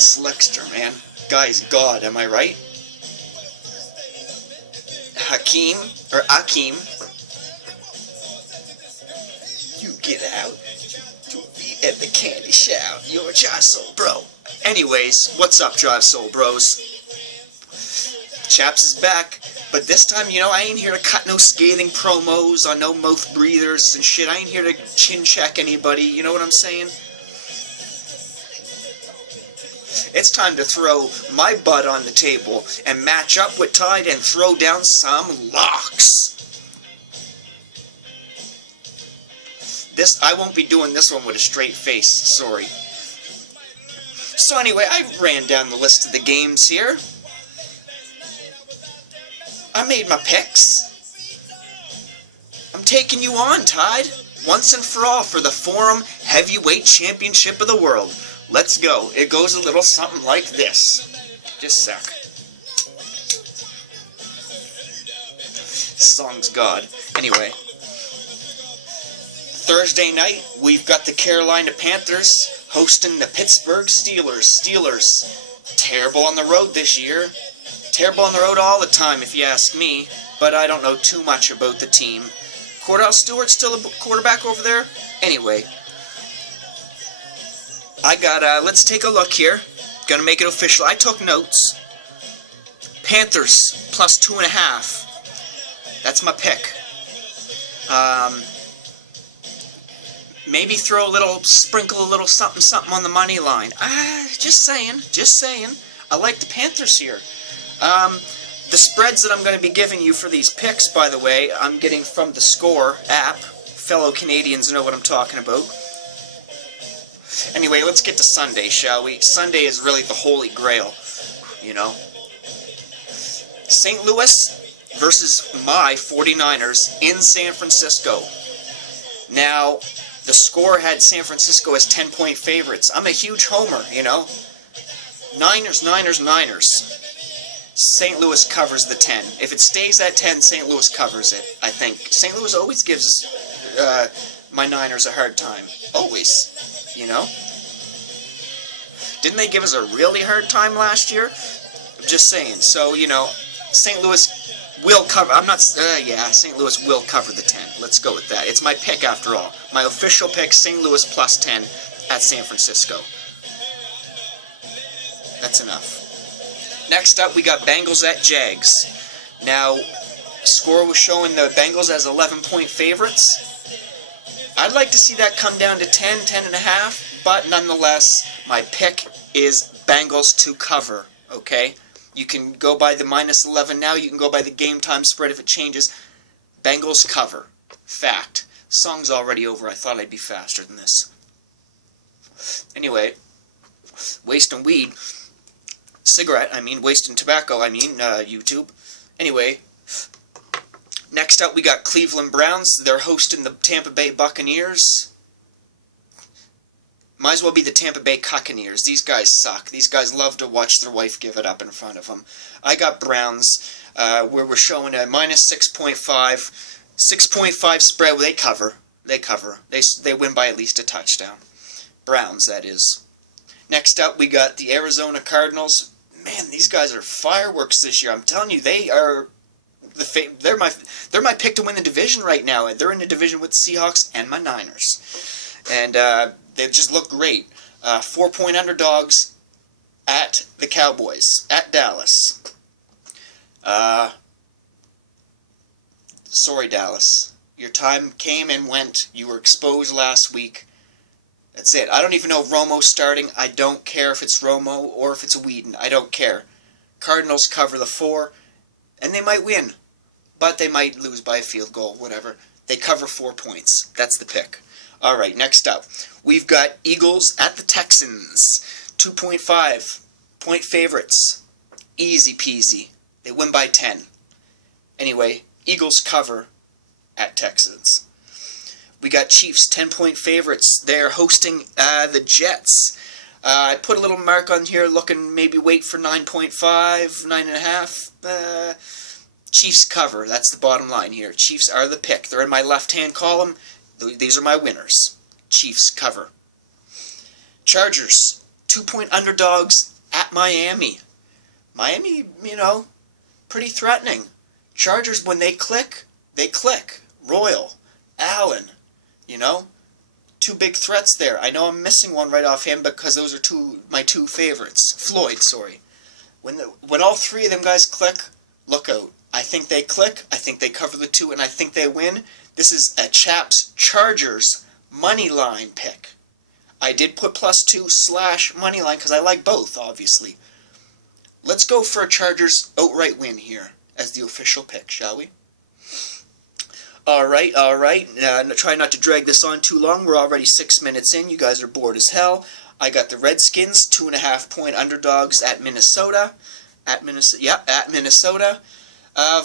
Slickster, man. Guy's God, am I right? Akeem. You get out to eat at the candy shop. You're a Jive Soul Bro. Anyways, what's up, Jive Soul Bros? Chaps is back, but this time, I ain't here to cut no scathing promos on no mouth breathers and shit. I ain't here to chin check anybody, you know what I'm saying? It's time to throw my butt on the table and match up with Tide and throw down some locks. I won't be doing this one with a straight face, sorry. So anyway, I ran down the list of the games here. I made my picks. I'm taking you on, Tide, once and for all for the Forum Heavyweight Championship of the World. Let's go. It goes a little something like this. Just a sec. This song's God. Anyway. Thursday night, we've got the Carolina Panthers hosting the Pittsburgh Steelers. Terrible on the road this year. Terrible on the road all the time, if you ask me. But I don't know too much about the team. Cordell Stewart's still a quarterback over there? Anyway. I got, let's take a look here. Gonna make it official. I took notes. Panthers, plus 2.5. That's my pick. Maybe sprinkle a little something on the money line. Just saying. I like the Panthers here. The spreads that I'm going to be giving you for these picks, by the way, I'm getting from the Score app. Fellow Canadians know what I'm talking about. Anyway, let's get to Sunday, shall we? Sunday is really the holy grail, St. Louis versus my 49ers in San Francisco. Now, the Score had San Francisco as 10-point favorites. I'm a huge homer, Niners. St. Louis covers the 10. If it stays at 10, St. Louis covers it, I think. St. Louis always gives my Niners a hard time. Always. Didn't they give us a really hard time last year? I'm just saying. So, St. Louis will cover. St. Louis will cover the 10. Let's go with that. It's my pick after all. My official pick, St. Louis plus 10 at San Francisco. That's enough. Next up, we got Bengals at Jags. Now, Score was showing the Bengals as 11-point favorites. I'd like to see that come down to 10.5, but nonetheless, my pick is Bengals to cover, okay? You can go by the minus 11 now. You can go by the game time spread if it changes. Bengals cover. Fact. Song's already over. I thought I'd be faster than this. Anyway, wasting weed. Wasting tobacco, YouTube. Anyway, next up we got Cleveland Browns. They're hosting the Tampa Bay Buccaneers. Might as well be the Tampa Bay Cuccaneers. These guys suck. These guys love to watch their wife give it up in front of them. I got Browns, where we're showing a minus 6.5. 6.5 spread. They cover. They win by at least a touchdown. Browns, that is. Next up, we got the Arizona Cardinals. Man, these guys are fireworks this year. I'm telling you, they are they're my pick to win the division right now. They're in the division with the Seahawks and my Niners, and they just look great. 4-point underdogs at the Cowboys at Dallas. Sorry, Dallas. Your time came and went. You were exposed last week. That's it. I don't even know if Romo's starting. I don't care if it's Romo or if it's Whedon. I don't care. Cardinals cover the 4, and they might win. But they might lose by a field goal, whatever. They cover 4 points. That's the pick. All right, next up. We've got Eagles at the Texans. 2.5 point favorites. Easy peasy. They win by 10. Anyway, Eagles cover at Texans. We got Chiefs, 10-point favorites. They're hosting the Jets. I put a little mark on here, looking maybe wait for 9.5, 9.5. Chiefs cover. That's the bottom line here. Chiefs are the pick. They're in my left-hand column. These are my winners. Chiefs cover. Chargers, 2-point underdogs at Miami. Miami, pretty threatening. Chargers, when they click, they click. Royal, Allen, two big threats there. I know I'm missing one right offhand because those are my two favorites. Floyd, sorry. When all three of them guys click, look out. I think they click, I think they cover the 2, and I think they win. This is a Chaps Chargers money line pick. I did put +2 / money line because I like both, obviously. Let's go for a Chargers outright win here as the official pick, shall we? Alright. Try not to drag this on too long. We're already 6 minutes in. You guys are bored as hell. I got the Redskins, 2.5-point underdogs at Minnesota. At Minnesota.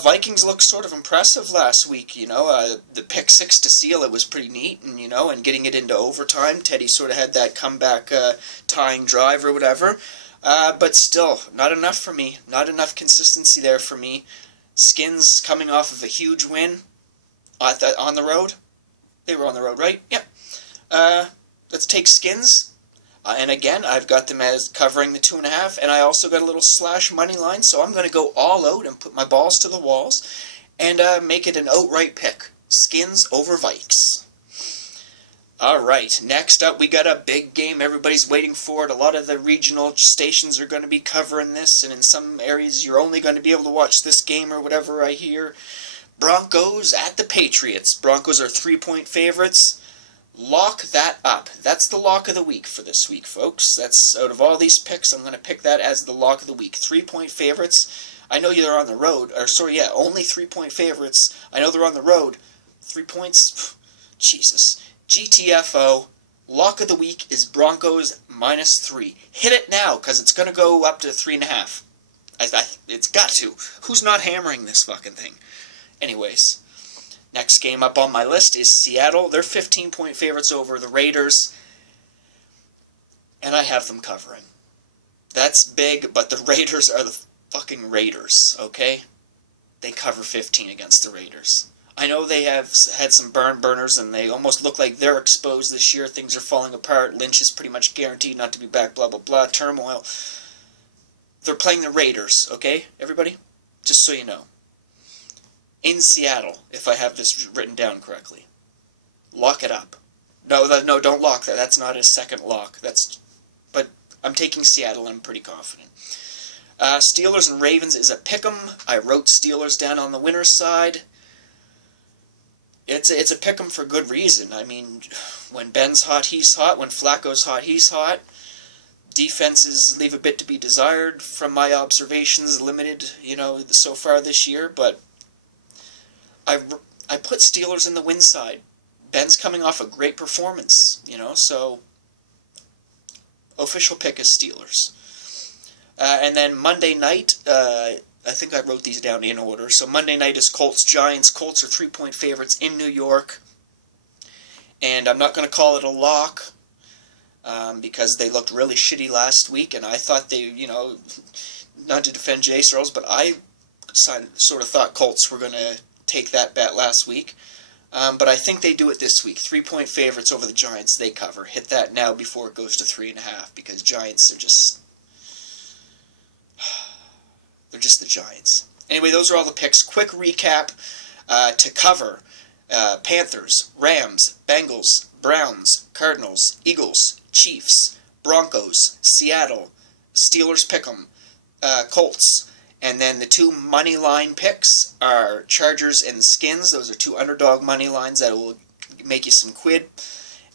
Vikings looked sort of impressive last week, the pick 6 to seal it was pretty neat, and getting it into overtime. Teddy sort of had that comeback tying drive or whatever. But still, not enough for me. Not enough consistency there for me. Skins coming off of a huge win on the road. They were on the road, right? Yep. Let's take Skins. And again, I've got them as covering the 2.5, and I also got a little / money line, so I'm going to go all out and put my balls to the walls and make it an outright pick. Skins over Vikes. Alright, next up we got a big game everybody's waiting for it. A lot of the regional stations are going to be covering this, and in some areas you're only going to be able to watch this game or whatever I hear. Broncos at the Patriots. Broncos are 3-point favorites. Lock that up. That's the lock of the week for this week, folks. That's out of all these picks, I'm going to pick that as the lock of the week. 3-point favorites. I know they're on the road. Only 3-point favorites. I know they're on the road. 3 points? Jesus. GTFO. Lock of the week is Broncos -3. Hit it now, because it's going to go up to 3.5. It's got to. Who's not hammering this fucking thing? Anyways. Next game up on my list is Seattle. They're 15-point favorites over the Raiders. And I have them covering. That's big, but the Raiders are the fucking Raiders, okay? They cover 15 against the Raiders. I know they have had some burners, and they almost look like they're exposed this year. Things are falling apart. Lynch is pretty much guaranteed not to be back, blah, blah, blah. Turmoil. They're playing the Raiders, okay, everybody? Just so you know. In Seattle, if I have this written down correctly. Lock it up. No, don't lock that. That's not a second lock. But I'm taking Seattle, and I'm pretty confident. Steelers and Ravens is a pick'em. I wrote Steelers down on the winner's side. It's a pick'em for good reason. I mean, when Ben's hot, he's hot. When Flacco's hot, he's hot. Defenses leave a bit to be desired from my observations, limited, so far this year, but I put Steelers in the win side. Ben's coming off a great performance, so official pick is Steelers. And then Monday night, I think I wrote these down in order. So Monday night is Colts-Giants. Colts are 3-point favorites in New York. And I'm not going to call it a lock because they looked really shitty last week, and I thought they, not to defend Jay Searles, but I sort of thought Colts were going to take that bet last week. But I think they do it this week. 3-point favorites over the Giants. They cover. Hit that now before it goes to 3.5, because Giants are just... they're just the Giants. Anyway, those are all the picks. Quick recap to cover. Panthers, Rams, Bengals, Browns, Cardinals, Eagles, Chiefs, Broncos, Seattle, Steelers pick'em, Colts. And then the 2 money line picks are Chargers and Skins. Those are 2 underdog money lines that will make you some quid.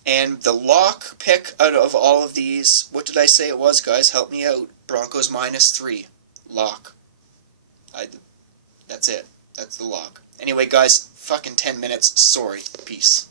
And the lock pick out of all of these, what did I say it was, guys? Help me out. Broncos -3. Lock. That's it. That's the lock. Anyway, guys, fucking 10 minutes. Sorry. Peace.